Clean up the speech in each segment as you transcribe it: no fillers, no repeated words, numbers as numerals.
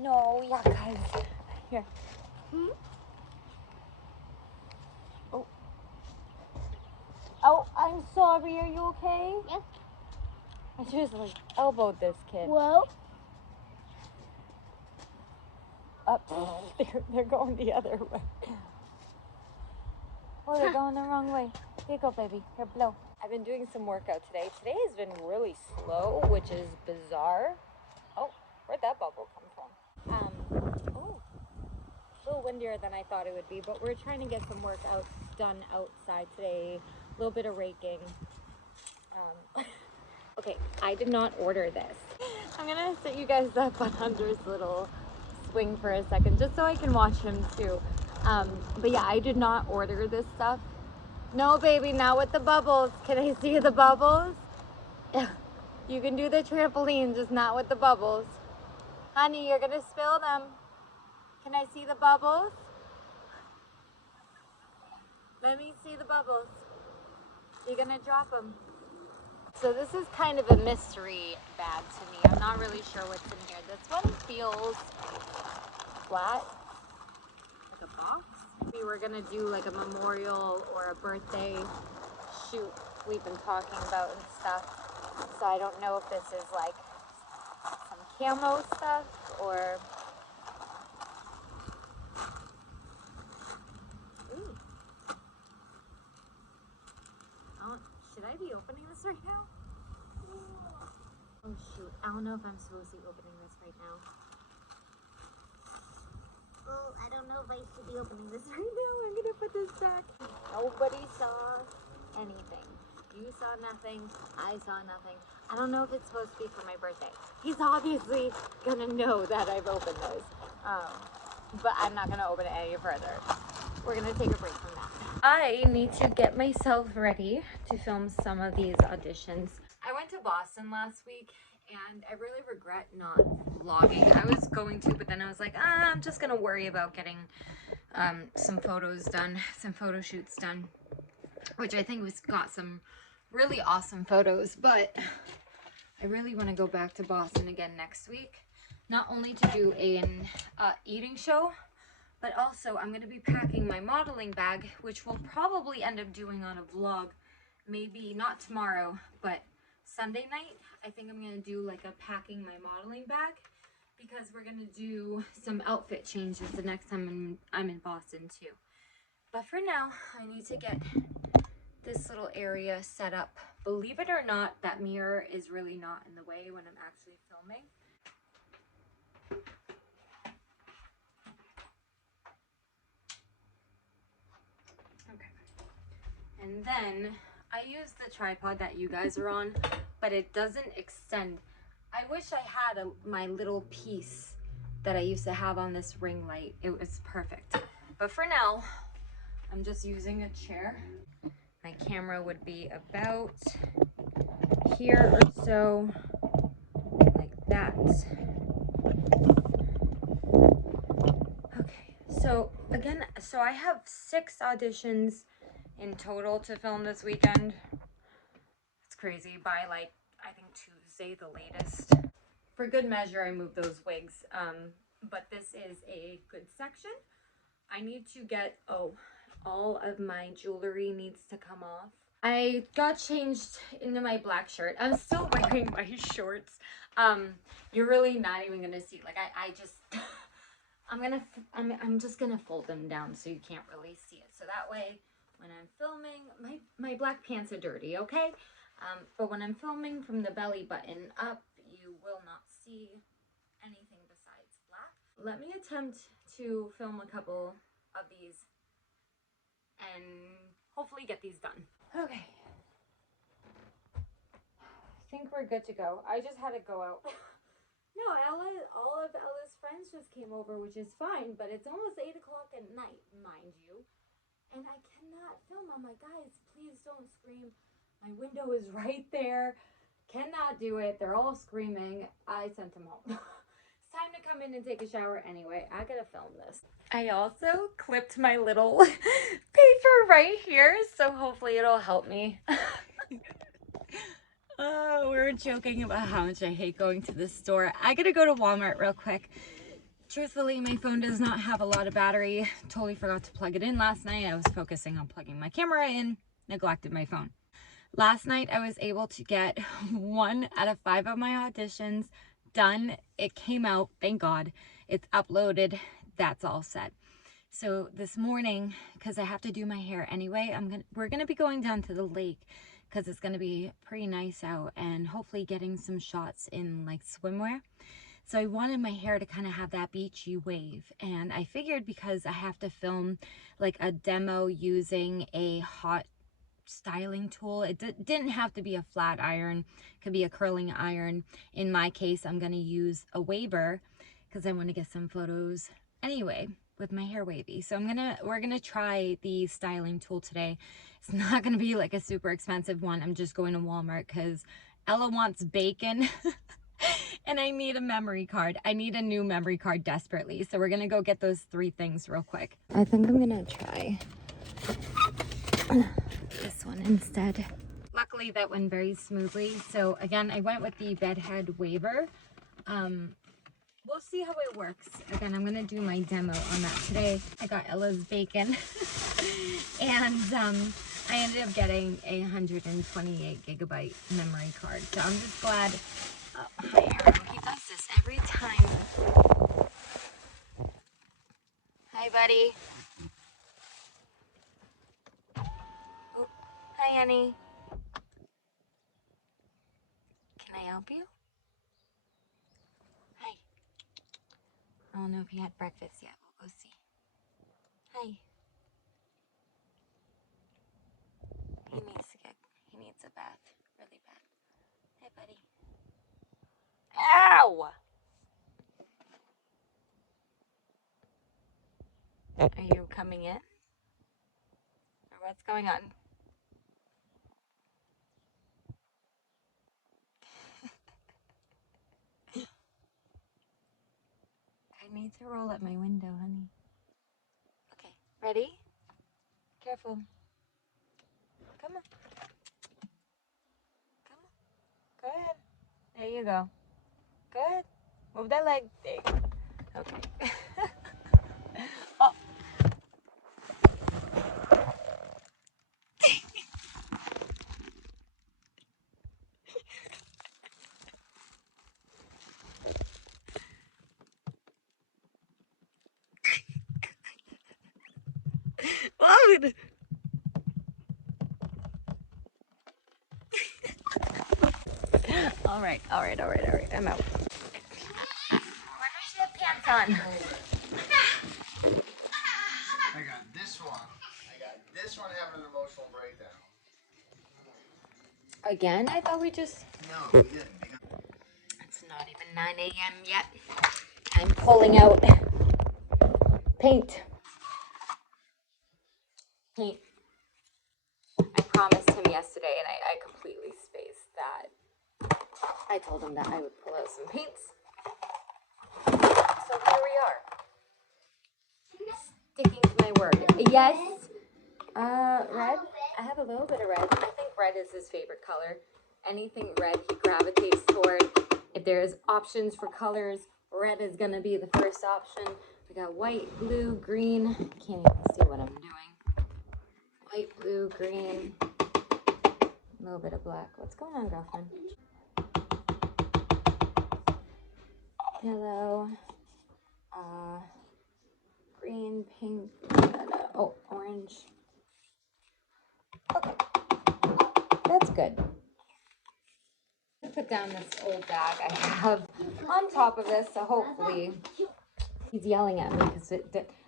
No, yeah, guys. Here. Oh. Oh, I'm sorry. Are you okay? Yes. I just like elbowed this kid. Well. Up. They're going the other way. Oh, they're going the wrong way. Here you go, baby. Here, blow. I've been doing some workout today. Today has been really slow, which is bizarre. Oh, where'd that bubble come from? Oh, a little windier than I thought it would be, but we're trying to get some workouts done outside today. A little bit of raking. Okay, I did not order this. I'm gonna set you guys up on Hunter's little swing for a second, just so I can watch him too. But yeah, I did not order this stuff. No, baby, not with the bubbles. Can I see the bubbles? You can do the trampoline, just not with the bubbles. Honey, you're gonna spill them. Can I see the bubbles? Let me see the bubbles. You're gonna drop them. So this is kind of a mystery bag to me. I'm not really sure what's in here. This one feels flat, like a box. We were gonna do like a memorial or a birthday shoot we've been talking about and stuff. So I don't know if this is like some camo stuff or... Ooh. Oh, should I be opening this right now? Oh shoot, I don't know if I'm supposed to be opening this right now. Oh, I don't know if I should be opening this right now. I'm gonna put this back. Nobody saw anything. You saw nothing. I saw nothing. I don't know if it's supposed to be for my birthday. He's obviously gonna know that I've opened those. But I'm not gonna open it any further. We're gonna take a break from that. I need to get myself ready to film some of these auditions. I went to Boston last week and I really regret not vlogging. I was going to, but then I was like, I'm just gonna worry about getting some photos done, some photo shoots done, which I think was got some really awesome photos, but I really want to go back to Boston again next week, not only to do an eating show, but also I'm going to be packing my modeling bag, which we'll probably end up doing on a vlog, maybe not tomorrow, but Sunday night. I think I'm going to do like a packing my modeling bag, because we're going to do some outfit changes the next time I'm in Boston too. But for now, I need to get this little area set up. Believe it or not, that mirror is really not in the way when I'm actually filming. Okay. And then I use the tripod that you guys are on, but it doesn't extend. I wish I had my little piece that I used to have on this ring light. It was perfect. But for now, I'm just using a chair. My camera would be about here or so, like that. Okay, so again, so I have 6 auditions in total to film this weekend. It's crazy. By like, I think Tuesday, the latest. For good measure, I moved those wigs, but this is a good section. I need to get, all of my jewelry needs to come off. I got changed into my black shirt. I'm still wearing my shorts. You're really not even gonna see. Like I just, I'm just gonna fold them down so you can't really see it. So that way, when I'm filming, my black pants are dirty, okay? But when I'm filming from the belly button up, you will not see anything besides black. Let me attempt to film a couple of these and hopefully get these done. Okay. I think we're good to go. I just had to go out. No, all of Ella's friends just came over, which is fine, but it's almost 8 o'clock at night, mind you. And I cannot film. I'm like, guys, please don't scream. My window is right there. Cannot do it. They're all screaming. I sent them home. It's time to come in and take a shower anyway. I gotta film this. I also clipped my little paper right here, so hopefully it'll help me. We were joking about how much I hate going to the store. I gotta go to Walmart real quick Truthfully, my phone does not have a lot of battery. Totally forgot to plug it in last night. I was focusing on plugging my camera in, neglected my phone. Last night, I was able to get 1 out of 5 of my auditions done. It came out, thank God. It's uploaded. That's all set. So this morning, because I have to do my hair anyway, we're gonna be going down to the lake because it's gonna be pretty nice out and hopefully getting some shots in like swimwear. So I wanted my hair to kind of have that beachy wave, and I figured because I have to film like a demo using a hot styling tool, it didn't have to be a flat iron, it could be a curling iron. In my case, I'm going to use a waver because I want to get some photos anyway with my hair wavy. So we're gonna try the styling tool today. It's not gonna be like a super expensive one. I'm just going to Walmart because Ella wants bacon. And I need a memory card. I need a new memory card desperately. So we're gonna go get those 3 things real quick. I think I'm gonna try this one instead. Luckily that went very smoothly. So again, I went with the bedhead waver. We'll see how it works. Again, I'm gonna do my demo on that today. I got Ella's bacon and I ended up getting a 128 gigabyte memory card. So I'm just glad. Oh, hi Aaron, he does this every time. Hi buddy. Oh, hi Annie. Can I help you? Hi. I don't know if he had breakfast yet. We'll go see. Hi. He needs a bath really bad. Hi buddy. Ow! Are you coming in? Or what's going on? I need to roll up my window, honey. Okay, ready? Careful. Come on. Come on. Go ahead. There you go. Go ahead. Move that leg. There you go. Okay. Oh. Load. All right. I'm out. Why don't you have pants on? I got this one. Having an emotional breakdown. Again? I thought we just... No, we didn't. It's not even 9 a.m. yet. I'm pulling out paint. I promised him yesterday and I completely spaced that. I told him that I would pull out some paints. So here we are. Sticking to my word. Yes. Red. I have a little bit of red. I think red is his favorite color. Anything red he gravitates toward. If there's options for colors, red is gonna be the first option. We got white, blue, green. Can't even see what I'm doing. White, blue, green. A little bit of black. What's going on, girlfriend? Yellow. Green, pink, oh, orange. Okay, that's good. Put down this old bag I have on top of this, so hopefully he's yelling at me because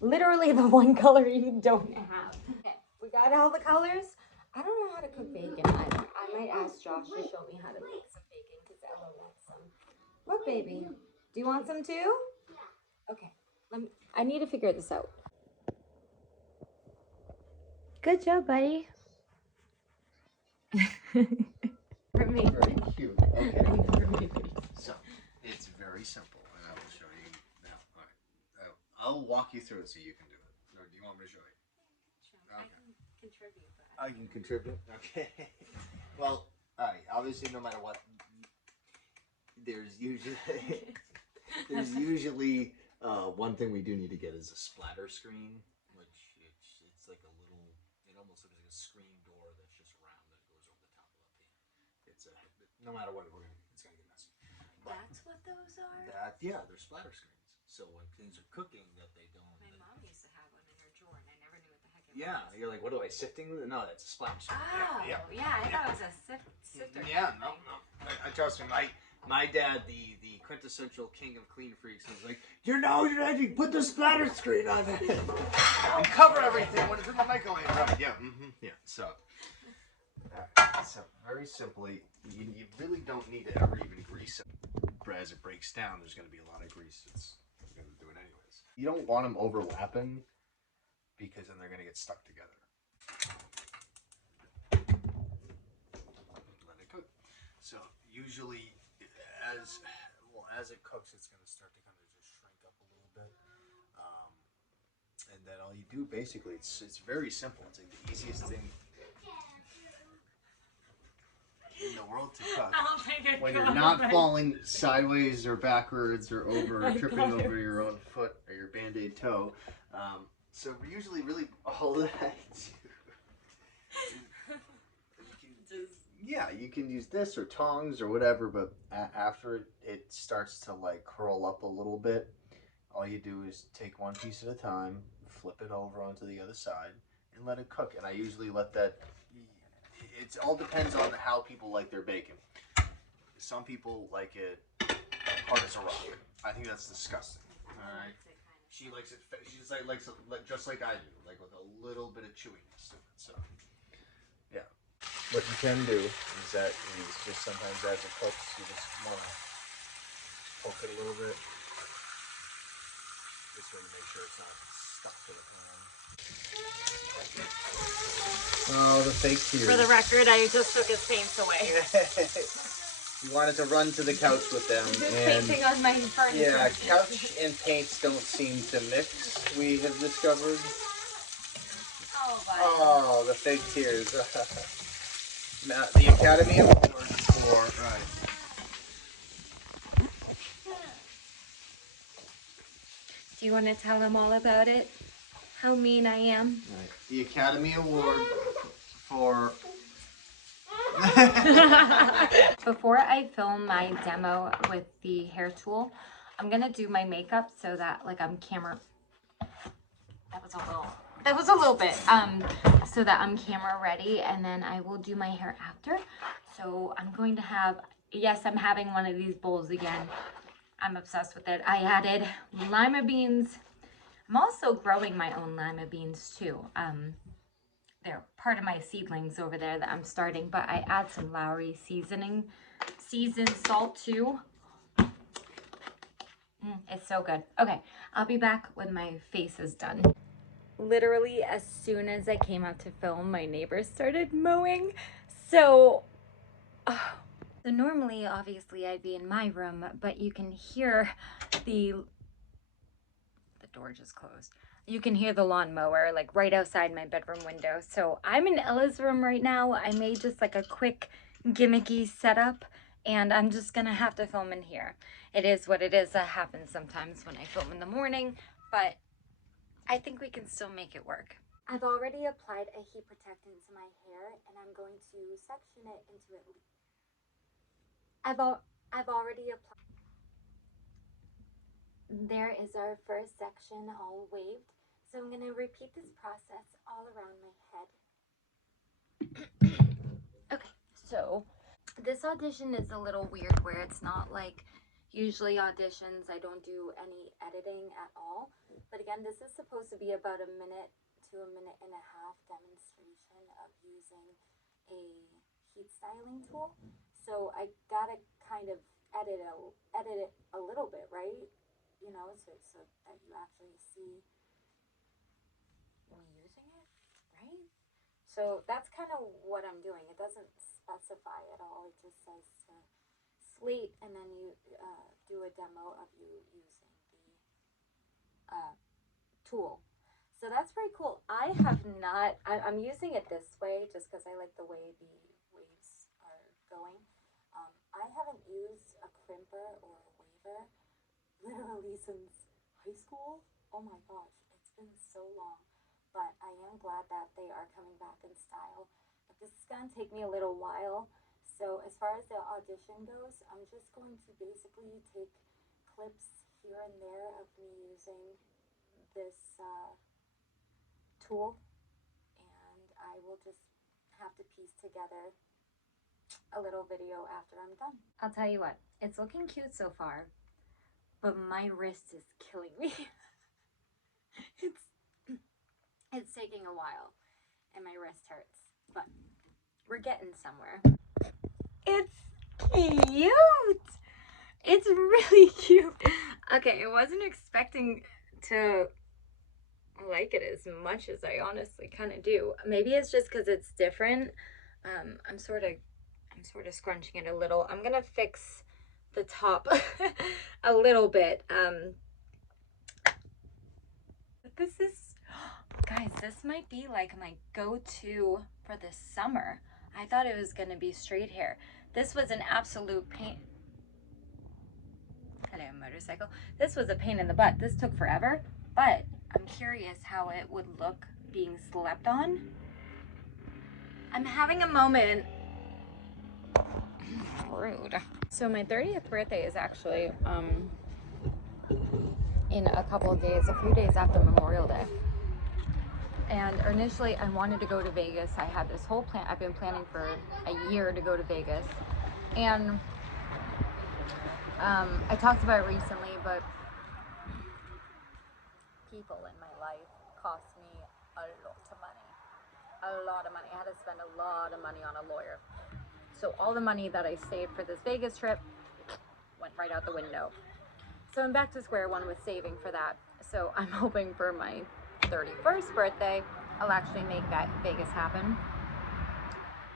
literally the one color you don't have. Okay, we got all the colors. I don't know how to cook bacon either. I might ask Josh to show me how to make some bacon because Ella wants some. Look, baby, do you want some too? Yeah. Okay, I need to figure this out. Good job, buddy. For me. Very cute. Okay. So, it's very simple, and I will show you now. All right. I'll walk you through it so you can do it. Or do you want me to show you? Sure. Okay. I can contribute. But I can contribute? Okay. Well, all right. Obviously, no matter what, there's usually one thing we do need to get is a splatter screen, which it's like a little. It almost looks like a screen door that's just round that goes over the top of the pan. It's a no matter what it's gonna get messy. But That's what those are? yeah, they're splatter screens. So when things are cooking, that they don't. My mom used to have one in her drawer, and I never knew what the heck it was. Yeah, you're like, what am I sifting? No, that's a splatter screen. Oh, yeah, I thought it was a sifter. Yeah, no. I trust me. My dad, the quintessential king of clean freaks, was like, you're put the splatter screen on it and cover everything when it's in the microwave. Right? Yeah. Yeah. So very simply, you really don't need to ever even grease it. As it breaks down, there's going to be a lot of grease. It's going to do it anyways. You don't want them overlapping because then they're going to get stuck together. Let it cook. So usually, as it cooks, it's going to start to kind of just shrink up a little bit. And then all you do basically, it's very simple. It's like the easiest thing in the world to cook. When you're not falling sideways or backwards or tripping over your own foot or your band-aid toe. So usually really all that I do, you can use this or tongs or whatever, but after it starts to like curl up a little bit, all you do is take one piece at a time, flip it over onto the other side, and let it cook. And I usually let that. It all depends on how people like their bacon. Some people like it hard as a rock. I think that's disgusting. All right. She likes it. She just likes it just like I do, like with a little bit of chewiness to it. So, yeah. What you can do is that just sometimes as it cooks, you just want to poke it a little bit. This way to make sure it's not stuck to the pan. Oh, the fake tears. For the record, I just took his paints away. You wanted to run to the couch with them. Just painting on my furniture. Yeah, couch and paints don't seem to mix, we have discovered. Oh, the fake tears. Now, the Academy Award for... Right. Do you want to tell them all about it? How mean I am? Right. The Academy Award for... Before I film my demo with the hair tool, I'm gonna do my makeup so that like I'm camera. That was a little bit. So that I'm camera ready, and then I will do my hair after. So I'm going to have. Yes, I'm having one of these bowls again. I'm obsessed with it. I added lima beans. I'm also growing my own lima beans too. They're part of my seedlings over there that I'm starting, but I add some Lowry seasoned salt too. It's so good. Okay, I'll be back when my face is done. Literally, as soon as I came out to film, my neighbors started mowing. So normally, obviously, I'd be in my room, but you can hear the door just closed. You can hear the lawnmower like right outside my bedroom window. So I'm in Ella's room right now. I made just like a quick gimmicky setup, and I'm just gonna have to film in here. It is what it is. That happens sometimes when I film in the morning, but I think we can still make it work. I've already applied a heat protectant to my hair, and I'm going to section it into at least. I've already applied. There is our first section all waved. So I'm going to repeat this process all around my head. Okay, so this audition is a little weird where it's not like usually auditions. I don't do any editing at all. But again, this is supposed to be about a minute to a minute and a half demonstration of using a heat styling tool. So I gotta kind of edit it a little bit, right? You know, so that you actually see me using it, right? So that's kind of what I'm doing. It doesn't specify at all. It just says slate, and then you do a demo of you using the tool. So that's very cool. I have not, I'm using it this way just because I like the way the waves are going. I haven't used a crimper or a waver literally since high school. Oh my gosh, it's been so long. But I am glad that they are coming back in style. But this is going to take me a little while. So as far as the audition goes, I'm just going to basically take clips here and there of me using this tool. And I will just have to piece together a little video after I'm done. I'll tell you what, it's looking cute so far, but my wrist is killing me. It's taking a while and my wrist hurts, but we're getting somewhere. It's cute. It's really cute. Okay, I wasn't expecting to like it as much as I honestly kind of do. Maybe it's just because it's different. I'm sort of scrunching it a little. I'm gonna fix the top a little bit. But this is, guys, this might be like my go-to for the summer. I thought it was gonna be straight hair. This was an absolute pain. Hello, motorcycle. This was a pain in the butt. This took forever, but I'm curious how it would look being slept on. I'm having a moment. Rude. So my 30th birthday is actually in a couple of days, a few days after Memorial Day. And initially I wanted to go to Vegas. I had this whole plan. I've been planning for a year to go to Vegas. And I talked about it recently, but people in my life cost me a lot of money. A lot of money. I had to spend a lot of money on a lawyer. So all the money that I saved for this Vegas trip went right out the window. So I'm back to square one with saving for that. So I'm hoping for my 31st birthday, I'll actually make that Vegas happen.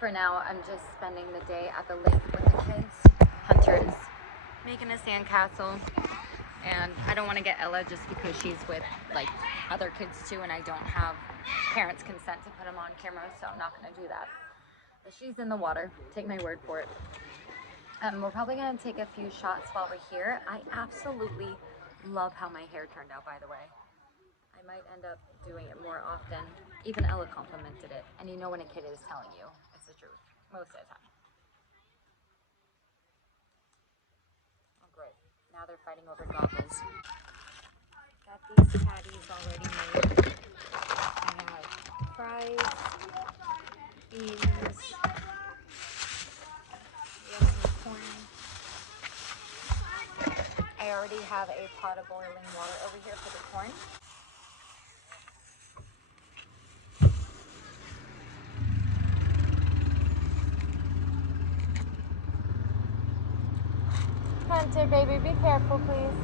For now, I'm just spending the day at the lake with the kids. Hunter's making a sandcastle. And I don't want to get Ella just because she's with like other kids too, and I don't have parents' consent to put them on camera, so I'm not going to do that. But she's in the water, take my word for it. We're probably going to take a few shots while we're here. I absolutely love how my hair turned out, by the way. I might end up doing it more often. Even Ella complimented it. And you know when a kid is telling you, it's the truth, most of the time. Oh, great. Now they're fighting over goggles. Got these patties already made. I have fries, beans, corn. I already have a pot of boiling water over here for the corn. Hunter, baby, be careful, please.